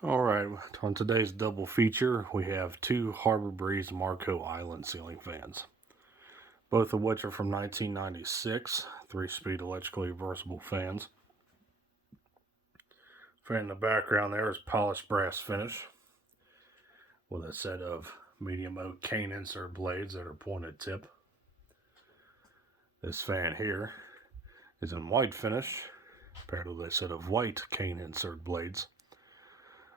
Alright, on today's double feature, we have two Harbor Breeze Marco Island ceiling fans, both of which are from 1996, 3-speed electrically reversible fans. Fan in the background there is polished brass finish with a set of medium oak cane insert blades that are pointed tip. This fan here is in white finish, paired with a set of white cane insert blades.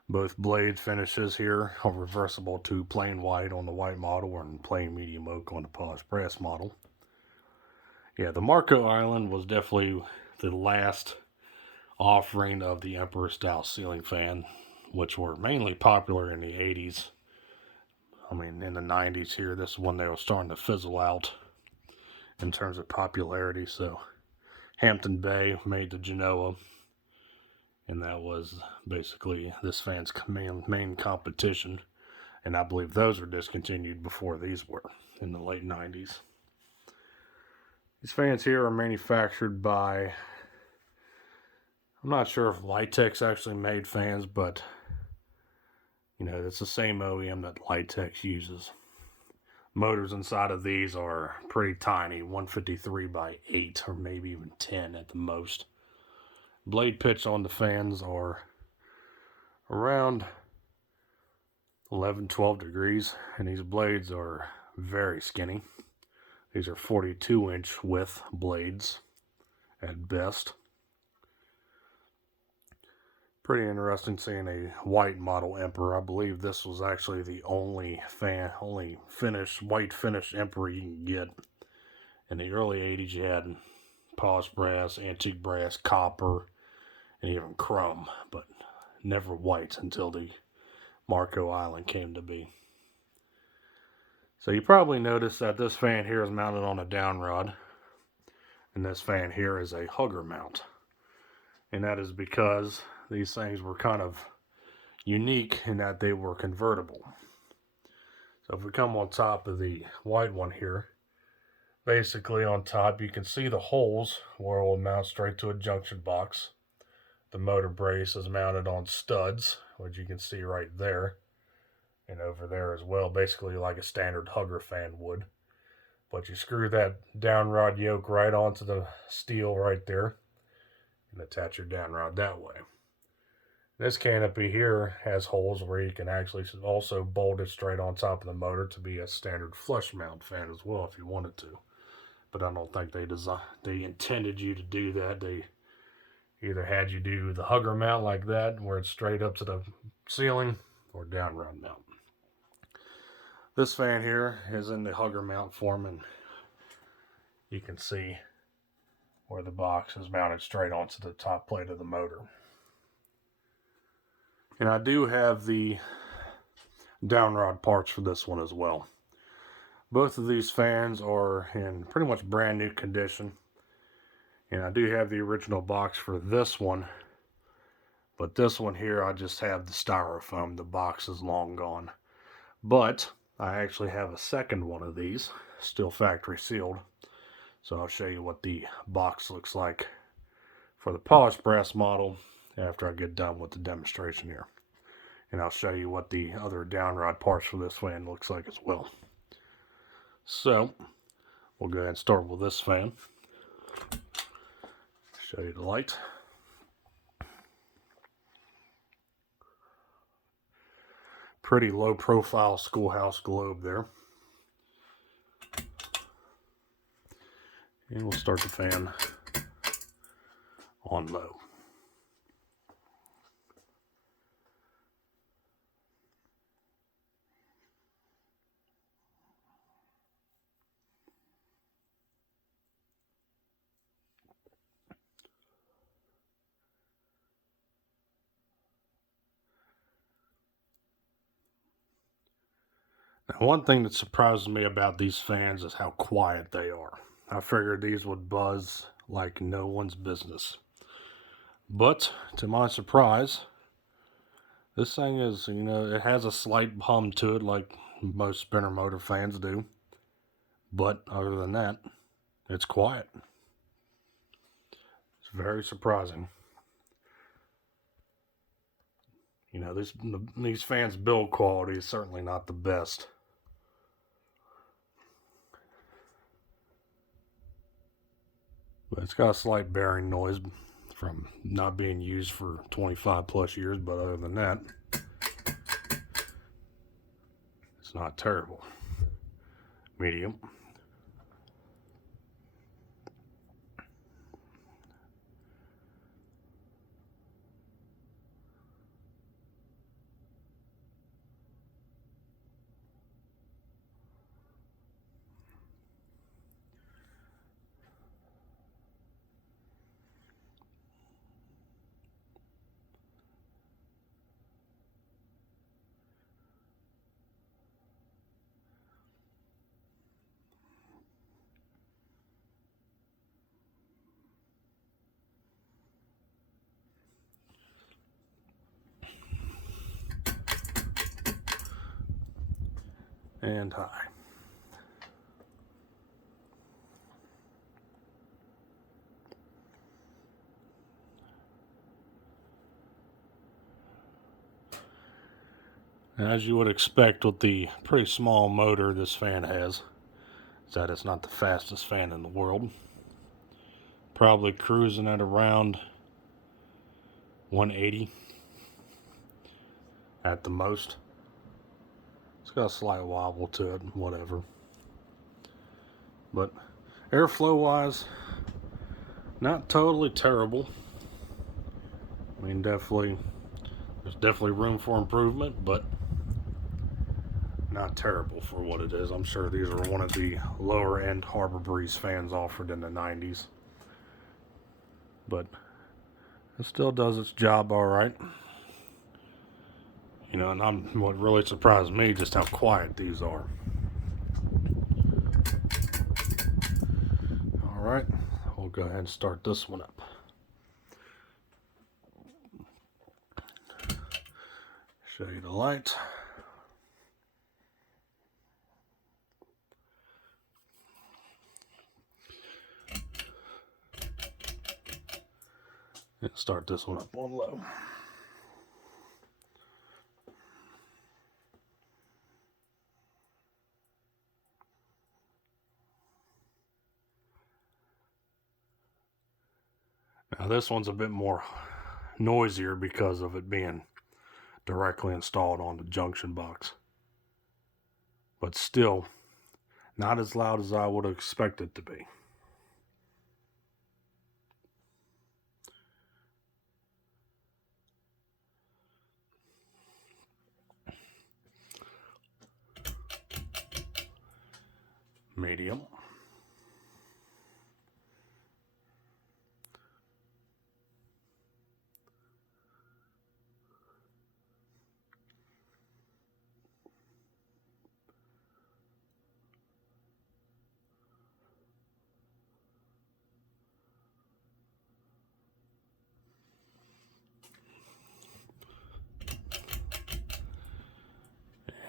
Both blade finishes here are reversible to plain white on the white model and plain medium oak on the polished brass model. Yeah, the Marco Island was definitely the last offering of the Emperor style ceiling fan, which were mainly popular in the 80s. I mean, in the 90s here, this is when they were starting to fizzle out in terms of popularity. So Hampton Bay made the Genoa, and that was basically this fan's main competition. And I believe those were discontinued before these were in the late 90s. These fans here are manufactured by, I'm not sure if Litex actually made fans, but it's the same OEM that Litex uses. Motors inside of these are pretty tiny, 153 by 8 or maybe even 10 at the most. Blade pitch on the fans are around 11, 12 degrees, and these blades are very skinny. These are 42-inch width blades at best. Pretty interesting seeing a white model Emperor. I believe this was actually the only white finish Emperor you can get. In the early 80s, you had polished brass, antique brass, copper, and even chrome, but never white until the Marco Island came to be. So you probably noticed that this fan here is mounted on a down rod, and this fan here is a hugger mount. And that is because these things were kind of unique in that they were convertible. So if we come on top of the wide one here, basically on top you can see the holes where it will mount straight to a junction box. The motor brace is mounted on studs, which you can see right there and over there as well, basically like a standard hugger fan would. But you screw that down rod yoke right onto the steel right there and attach your down rod that way. This canopy here has holes where you can actually also bolt it straight on top of the motor to be a standard flush mount fan as well if you wanted to. But I don't think they intended you to do that. They either had you do the hugger mount like that, where it's straight up to the ceiling, or down rod mount. This fan here is in the hugger mount form, and you can see where the box is mounted straight onto the top plate of the motor. And I do have the down rod parts for this one as well. Both of these fans are in pretty much brand new condition. And I do have the original box for this one. But this one here, I just have the styrofoam. The box is long gone. But I actually have a second one of these, still factory sealed. So I'll show you what the box looks like for the polished brass model after I get done with the demonstration here. And I'll show you what the other down rod parts for this fan looks like as well. So we'll go ahead and start with this fan. Show you the light. Pretty low profile schoolhouse globe there. And we'll start the fan on low. Now, one thing that surprises me about these fans is how quiet they are. I figured these would buzz like no one's business. But to my surprise, this thing is, it has a slight hum to it like most spinner motor fans do. But other than that, it's quiet. It's very surprising. You know, these fans' build quality is certainly not the best. But it's got a slight bearing noise from not being used for 25 plus years, but other than that, it's not terrible. Medium. And high. As you would expect with the pretty small motor this fan has, is that it's not the fastest fan in the world. Probably cruising at around 180 at the most. It's got a slight wobble to it, whatever. But airflow wise, not totally terrible. I mean, there's definitely room for improvement, but not terrible for what it is. I'm sure these are one of the lower end Harbor Breeze fans offered in the 90s. But it still does its job all right. You know, and what really surprised me just how quiet these are. All right, we'll go ahead and start this one up. Show you the light. And start this one up on low. Now this one's a bit more noisier because of it being directly installed on the junction box. But still, not as loud as I would expect it to be. Medium.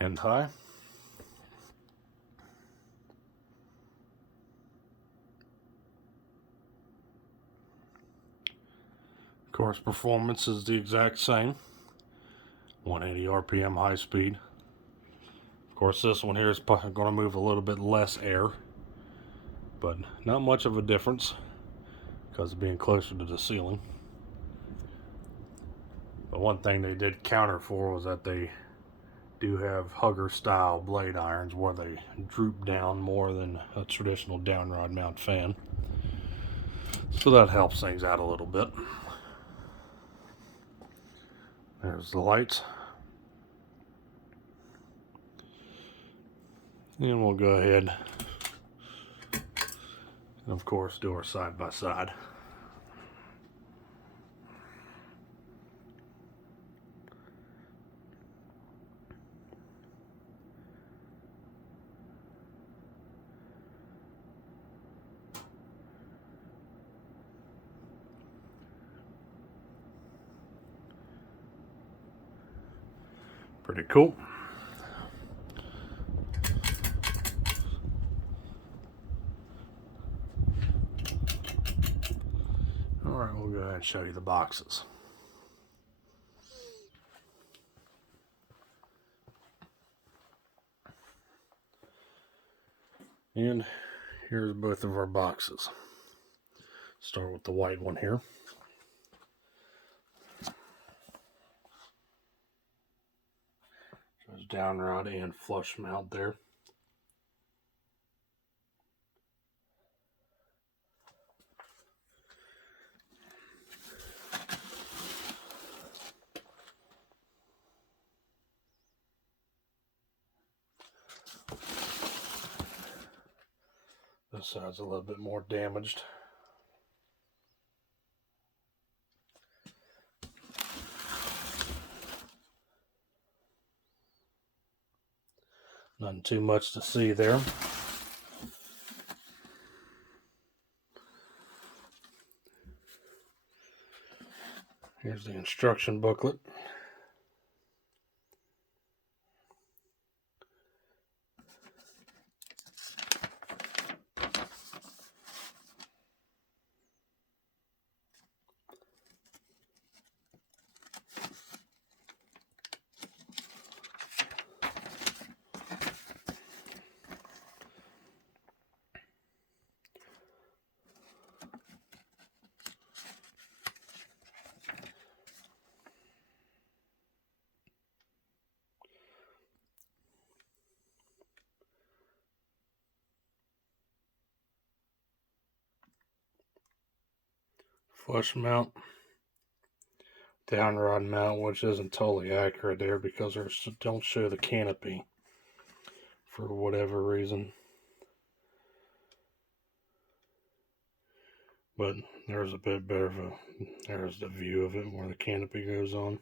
And high. Of course, performance is the exact same. 180 RPM high speed. Of course, this one here is going to move a little bit less air, but not much of a difference because of being closer to the ceiling. But one thing they did counter for was that they do have hugger style blade irons where they droop down more than a traditional downrod mount fan. So that helps things out a little bit. There's the lights. And we'll go ahead and of course do our side by side. Pretty cool. Alright, we'll go ahead and show you the boxes. And here's both of our boxes. Start with the white one here. There's down rod and flush mount there. This side's a little bit more damaged. Nothing too much to see there. Here's the instruction booklet. Flush mount, down rod mount, which isn't totally accurate there because they don't show the canopy for whatever reason. But there's a bit better of a, there's the view of it where the canopy goes on.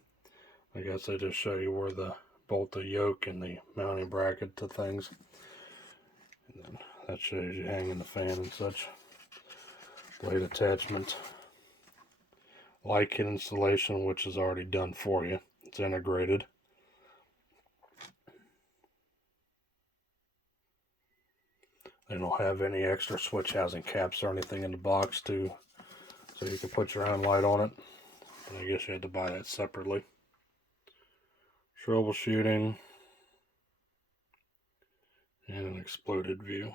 I guess they just show you where the bolt the yoke and the mounting bracket to things. And then that shows you hanging the fan and such. Blade attachment. Light kit installation, which is already done for you. It's integrated. They don't have any extra switch housing caps or anything in the box too, so you can put your own light on it. But I guess you had to buy that separately. Troubleshooting and an exploded view.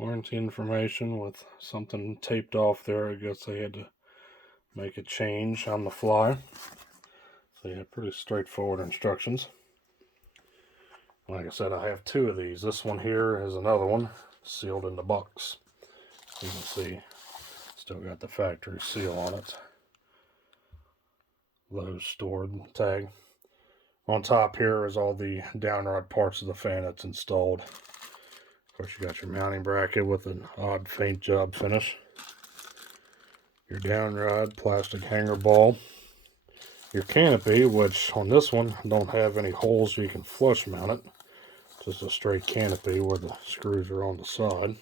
Warranty information with something taped off there. I guess they had to make a change on the fly. So yeah, pretty straightforward instructions. Like I said, I have two of these. This one here is another one sealed in the box. You can see still got the factory seal on it. Low stored tag. On top here is all the downrod parts of the fan that's installed. Of course, you got your mounting bracket with an odd faint job finish. Your downrod plastic hanger ball. Your canopy, which on this one don't have any holes so you can flush mount it. Just a straight canopy where the screws are on the side.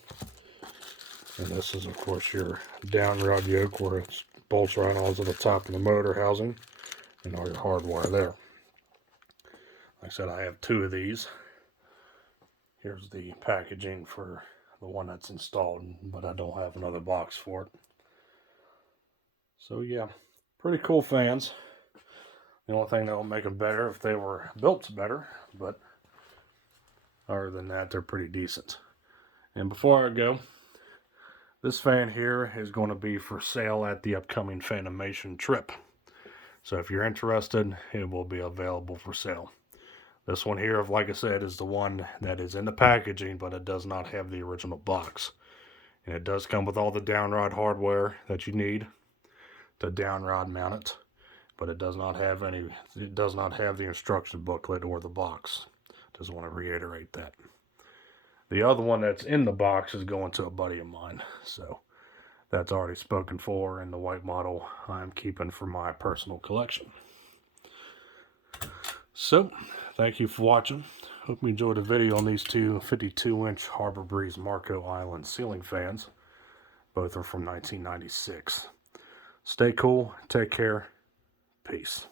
And this is, of course, your downrod yoke where it bolts right onto the top of the motor housing and all your hardwire there. Like I said, I have two of these. Here's the packaging for the one that's installed, but I don't have another box for it. So yeah, pretty cool fans. The only thing that will make them better if they were built better, but other than that, they're pretty decent. And before I go, this fan here is going to be for sale at the upcoming Fanimation trip. So if you're interested, it will be available for sale. This one here, like I said, is the one that is in the packaging, but it does not have the original box. And it does come with all the downrod hardware that you need to downrod mount it. But it does not have the instruction booklet or the box. Just want to reiterate that. The other one that's in the box is going to a buddy of mine. So that's already spoken for, and the white model I'm keeping for my personal collection. So, thank you for watching. Hope you enjoyed the video on these two 52-inch Harbor Breeze Marco Island ceiling fans. Both are from 1996. Stay cool, take care, peace.